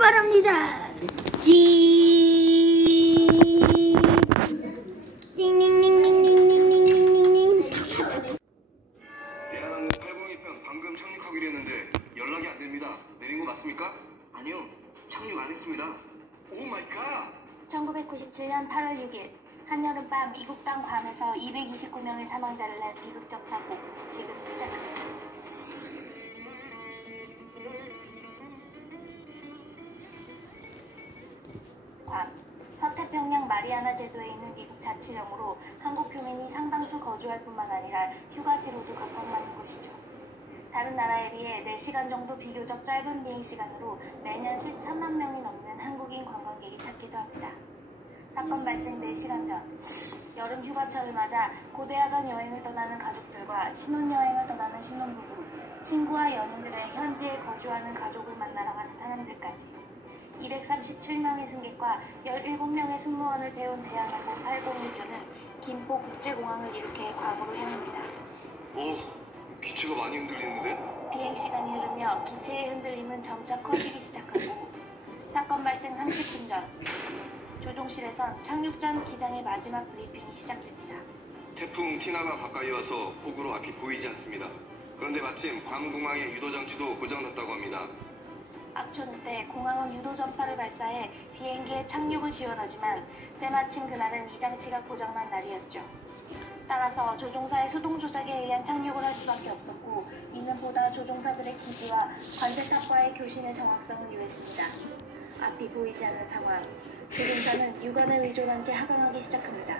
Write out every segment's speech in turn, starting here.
출발합니다. 띵띵띵띵띵띵띵띵띵띵. 대한항공 802편 방금 착륙하기로 했는데 연락이 안 됩니다. 내린 거 맞습니까? 아니요, 착륙 안 했습니다. 오 마이 갓! 1997년 8월 6일 한여름밤 미국 땅 괌에서 229명의 사망자를 낸 비극적 사고, 지금 시작합니다. 괌, 서태평양 마리아나 제도에 있는 미국 자치령으로 한국 교민이 상당수 거주할 뿐만 아니라 휴가지로도 각광받는 곳이죠. 다른 나라에 비해 4시간 정도 비교적 짧은 비행시간으로 매년 13만 명이 넘는 한국인 관광객이 찾기도 합니다. 사건 발생 4시간 전, 여름 휴가철을 맞아 고대하던 여행을 떠나는 가족들과 신혼여행을 떠나는 신혼부부, 친구와 연인들의 현지에 거주하는 가족을 만나러 가는 사람들까지 237명의 승객과 17명의 승무원을 태운 대한항공 801편은 김포 국제공항을 이렇게 괌으로 향합니다. 오, 기체가 많이 흔들리는데? 비행시간이 흐르며 기체의 흔들림은 점차 커지기 시작하고 사건 발생 30분 전, 조종실에선 착륙 전 기장의 마지막 브리핑이 시작됩니다. 태풍 티나가 가까이 와서 폭우로 앞이 보이지 않습니다. 그런데 마침 괌공항의 유도장치도 고장났다고 합니다. 악천후 때 공항은 유도 전파를 발사해 비행기의 착륙을 지원하지만 때마침 그날은 이 장치가 고장난 날이었죠. 따라서 조종사의 수동 조작에 의한 착륙을 할 수밖에 없었고, 이는 보다 조종사들의 기지와 관제탑과의 교신의 정확성을 요했습니다. 앞이 보이지 않는 상황, 조종사는 육안에 의존한 채 하강하기 시작합니다.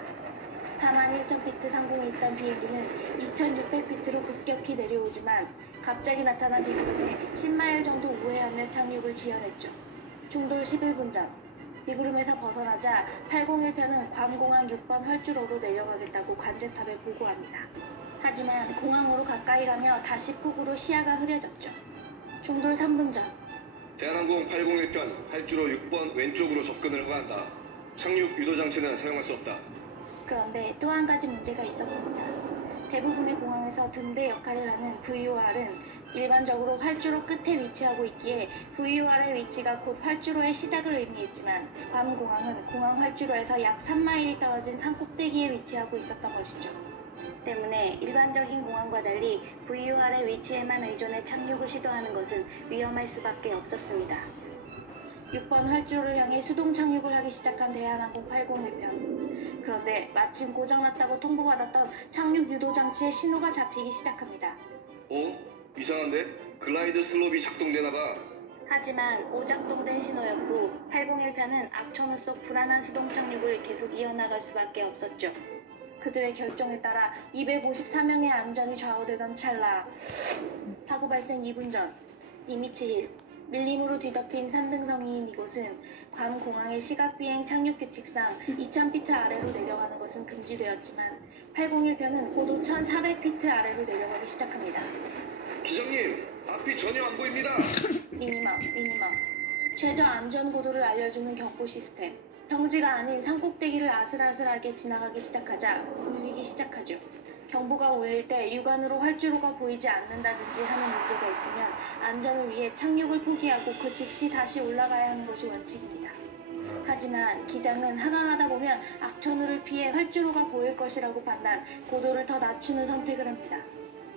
41,000피트 상공에 있던 비행기는 2,600피트로 급격히 내려오지만 갑자기 나타난 비구름에 10마일 정도 우회하며 착륙을 지연했죠. 충돌 11분 전, 비구름에서 벗어나자 801편은 괌공항 6번 활주로로 내려가겠다고 관제탑에 보고합니다. 하지만 공항으로 가까이 가며 다시 폭우로 시야가 흐려졌죠. 충돌 3분 전, 대한항공 801편 활주로 6번 왼쪽으로 접근을 허가한다. 착륙 유도장치는 사용할 수 없다. 그런데 또 한 가지 문제가 있었습니다. 대부분의 공항에서 등대 역할을 하는 VOR은 일반적으로 활주로 끝에 위치하고 있기에 VOR의 위치가 곧 활주로의 시작을 의미했지만 괌공항은 공항 활주로에서 약 3마일이 떨어진 산꼭대기에 위치하고 있었던 것이죠. 때문에 일반적인 공항과 달리 VOR의 위치에만 의존해 착륙을 시도하는 것은 위험할 수밖에 없었습니다. 6번 활주로를 향해 수동 착륙을 하기 시작한 대한항공 801편. 그런데 마침 고장났다고 통보받았던 착륙 유도 장치의 신호가 잡히기 시작합니다. 오, 이상한데? 글라이드 슬롭이 작동되나 봐. 하지만 오작동된 신호였고 801편은 악천후 속 불안한 수동 착륙을 계속 이어나갈 수밖에 없었죠. 그들의 결정에 따라 254명의 안전이 좌우되던 찰나, 사고 발생 2분 전, 니미츠힐, 밀림으로 뒤덮인 산등성이인 이곳은 괌공항의 시각비행 착륙규칙상 2000피트 아래로 내려가는 것은 금지되었지만 801편은 고도 1400피트 아래로 내려가기 시작합니다. 기장님, 앞이 전혀 안 보입니다. 미니멈. 최저 안전고도를 알려주는 경보 시스템. 평지가 아닌 산꼭대기를 아슬아슬하게 지나가기 시작하자 울리기 시작하죠. 경보가 울릴 때 육안으로 활주로가 보이지 않는다든지 하는 문제가 있으면 안전을 위해 착륙을 포기하고 그 즉시 다시 올라가야 하는 것이 원칙입니다. 하지만 기장은 하강하다 보면 악천후를 피해 활주로가 보일 것이라고 판단, 고도를 더 낮추는 선택을 합니다.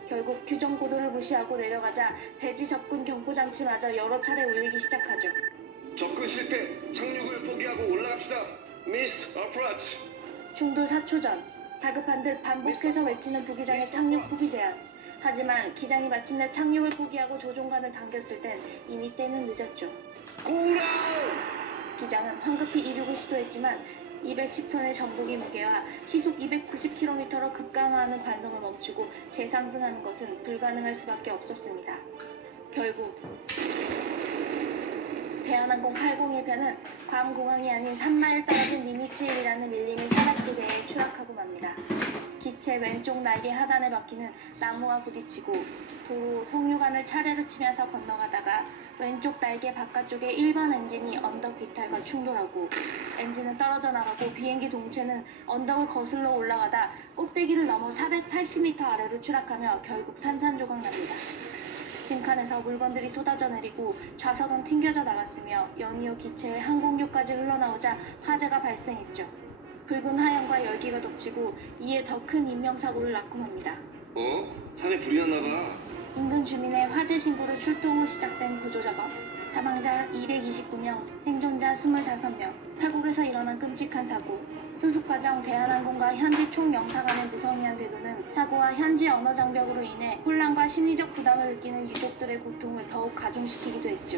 결국 규정 고도를 무시하고 내려가자 대지 접근 경보장치마저 여러 차례 울리기 시작하죠. 접근 실패, 착륙을 포기하고 올라갑시다. 미스트 어프로치. 충돌 4초 전, 다급한 듯 반복해서 외치는 부기장의 착륙 포기 제안. 하지만 기장이 마침내 착륙을 포기하고 조종관을 당겼을 땐 이미 때는 늦었죠. 기장은 황급히 이륙을 시도했지만 210톤의 전복이 무게와 시속 290km로 급강하하는 관성을 멈추고 재상승하는 것은 불가능할 수밖에 없었습니다. 결국 대한항공 801편은 괌공항이 아닌 3마일 떨어진 니미츠힐이라는 밀림의 산악지대에 추락하고 맙니다. 기체 왼쪽 날개 하단에 박히는 나무와 부딪히고 도로 송유관을 차례로 치면서 건너가다가 왼쪽 날개 바깥쪽에 1번 엔진이 언덕 비탈과 충돌하고 엔진은 떨어져 나가고 비행기 동체는 언덕을 거슬러 올라가다 꼭대기를 넘어 480m 아래로 추락하며 결국 산산조각 납니다. 짐칸에서 물건들이 쏟아져 내리고 좌석은 튕겨져 나갔으며 연이어 기체의 항공료까지 흘러나오자 화재가 발생했죠. 붉은 하얀과 열기가 덮치고 이에 더 큰 인명사고를 낳고 맙니다. 산에 불이 났나 봐. 인근 주민의 화재 신고로 출동 후 시작된 구조작업. 사망자 229명, 생존자 25명. 타국에서 일어난 끔찍한 사고. 수습과정 대한항공과 현지 총영사관의 무성의한 태도는 사고와 현지 언어 장벽으로 인해 혼란과 심리적 부담을 느끼는 유족들의 고통을 더욱 가중시키기도 했죠.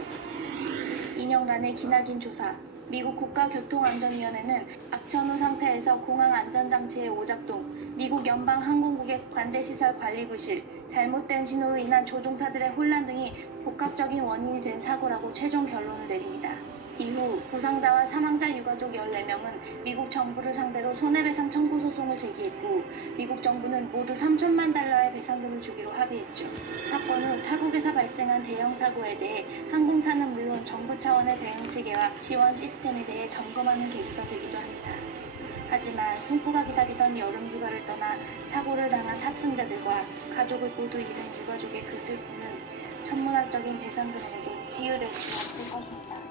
2년간의 기나긴 조사. 미국 국가교통안전위원회는 악천후 상태에서 공항 안전장치의 오작동, 미국 연방항공국의 관제시설 관리 부실, 잘못된 신호로 인한 조종사들의 혼란 등이 복합적인 원인이 된 사고라고 최종 결론을 내립니다. 이후 부상자와 사망자 유가족 14명은 미국 정부를 상대로 손해배상 청구 소송을 제기했고 미국 정부는 모두 3천만 달러의 배상금을 주기로 합의했죠. 사건 후 타국에서 발생한 대형 사고에 대해 항공사는 물론 정부 차원의 대응 체계와 지원 시스템에 대해 점검하는 계기가 되기도 합니다. 하지만 손꼽아 기다리던 여름 휴가를 떠나 사고를 당한 탑승자들과 가족을 모두 잃은 유가족의 그 슬픔은 천문학적인 배상금으로도 치유될 수 없을 것입니다.